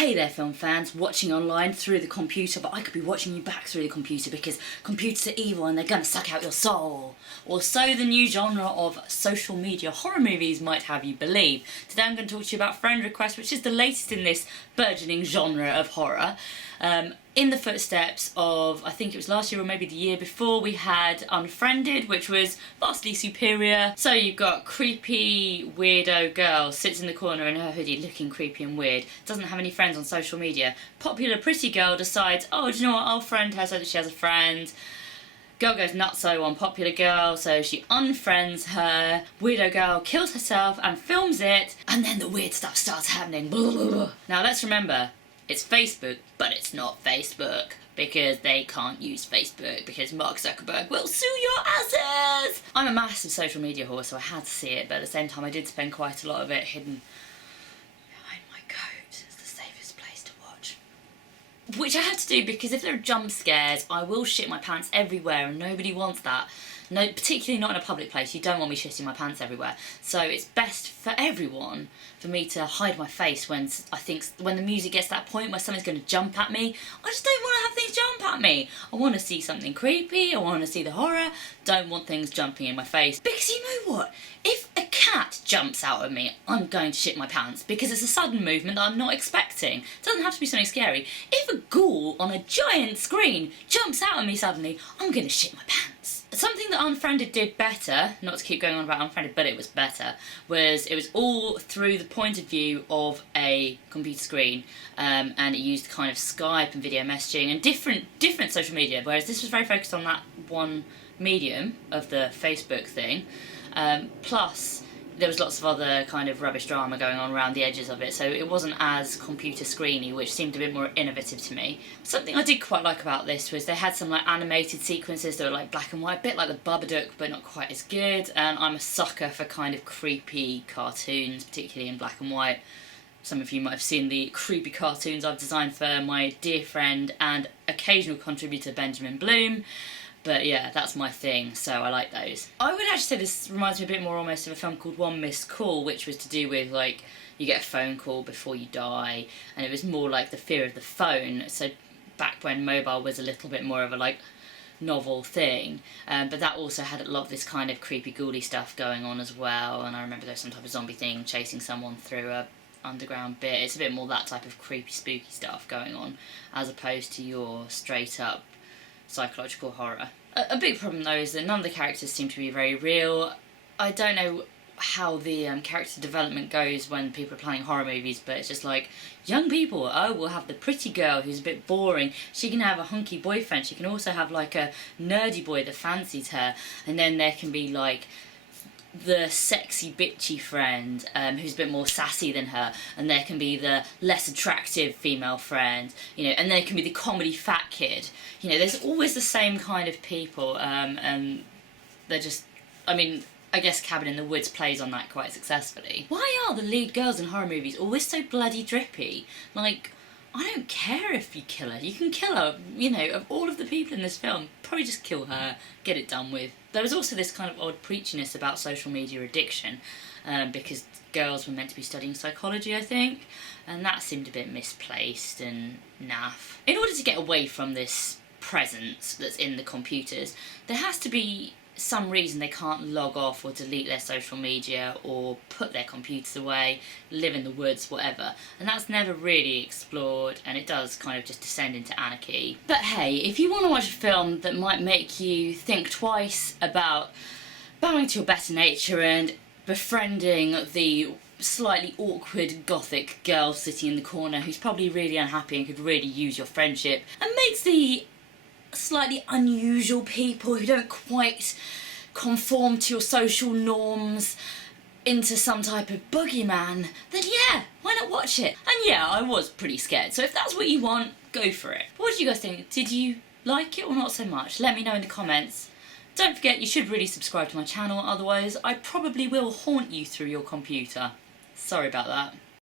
Hey there film fans, watching online through the computer, but I could be watching you back through the computer because computers are evil and they're gonna suck out your soul. Or so the new genre of social media horror movies might have you believe. Today I'm going to talk to you about Friend Request, which is the latest in this burgeoning genre of horror. In the footsteps of, I think it was last year or maybe the year before, we had Unfriended, which was vastly superior. So you've got creepy weirdo girl, sits in the corner in her hoodie looking creepy and weird, doesn't have any friends on social media. Popular pretty girl decides, oh, do you know what, I'll friend her so that she has a friend. Girl goes nutso on popular girl, so she unfriends her. Weirdo girl kills herself and films it, and then the weird stuff starts happening. Blah, blah, blah. Now let's remember, it's Facebook, but it's not Facebook, because they can't use Facebook because Mark Zuckerberg will sue your asses! I'm a massive social media whore, so I had to see it, but at the same time I did spend quite a lot of it hidden behind my coat. It's the safest place to watch. Which I had to do because if there are jump scares, I will shit my pants everywhere and nobody wants that. No, particularly not in a public place. You don't want me shitting my pants everywhere. So it's best for everyone for me to hide my face when when the music gets to that point where something's going to jump at me. I just don't want to have things jump at me. I want to see something creepy. I want to see the horror. Don't want things jumping in my face. Because you know what? If a cat jumps out at me, I'm going to shit my pants because it's a sudden movement that I'm not expecting. It doesn't have to be something scary. If a ghoul on a giant screen jumps out at me suddenly, I'm going to shit my pants. Something that Unfriended did better, not to keep going on about Unfriended, but it was better, was it was all through the point of view of a computer screen, and it used kind of Skype and video messaging and different social media, whereas this was very focused on that one medium of the Facebook thing, plus there was lots of other kind of rubbish drama going on around the edges of it, so it wasn't as computer screeny, which seemed a bit more innovative to me. Something I did quite like about this was they had some like animated sequences that were like black and white, a bit like the Babadook, but not quite as good, and I'm a sucker for kind of creepy cartoons, particularly in black and white. Some of you might have seen the creepy cartoons I've designed for my dear friend and occasional contributor Benjamin Bloom. But yeah, that's my thing, so I like those. I would actually say this reminds me a bit more almost of a film called One Missed Call, which was to do with, like, you get a phone call before you die, and it was more like the fear of the phone, so back when mobile was a little bit more of a, like, novel thing, but that also had a lot of this kind of creepy Goldy stuff going on as well, and I remember there was some type of zombie thing chasing someone through a underground bit. It's a bit more that type of creepy, spooky stuff going on, as opposed to your straight-up psychological horror. A big problem though is that none of the characters seem to be very real. I don't know how the character development goes when people are planning horror movies, but it's just like, young people, oh, we'll have the pretty girl who's a bit boring, she can have a hunky boyfriend, she can also have like a nerdy boy that fancies her, and then there can be like the sexy bitchy friend who's a bit more sassy than her, and there can be the less attractive female friend, you know, and there can be the comedy fat kid. You know, there's always the same kind of people, and they're just, I mean, I guess Cabin in the Woods plays on that quite successfully. Why are the lead girls in horror movies always so bloody drippy? Like, I don't care if you kill her. You can kill her, you know, of all of the people in this film, probably just kill her, get it done with. There was also this kind of odd preachiness about social media addiction, because girls were meant to be studying psychology, I think, and that seemed a bit misplaced and naff. In order to get away from this presence that's in the computers, there has to be some reason they can't log off or delete their social media or put their computers away, live in the woods, whatever. And that's never really explored, and it does kind of just descend into anarchy. But hey, if you want to watch a film that might make you think twice about bowing to your better nature and befriending the slightly awkward gothic girl sitting in the corner who's probably really unhappy and could really use your friendship, and makes the slightly unusual people who don't quite conform to your social norms into some type of boogeyman, then yeah, why not watch it? And yeah, I was pretty scared, so if that's what you want, go for it. What did you guys think? Did you like it or not so much? Let me know in the comments. Don't forget, you should really subscribe to my channel, otherwise I probably will haunt you through your computer. Sorry about that.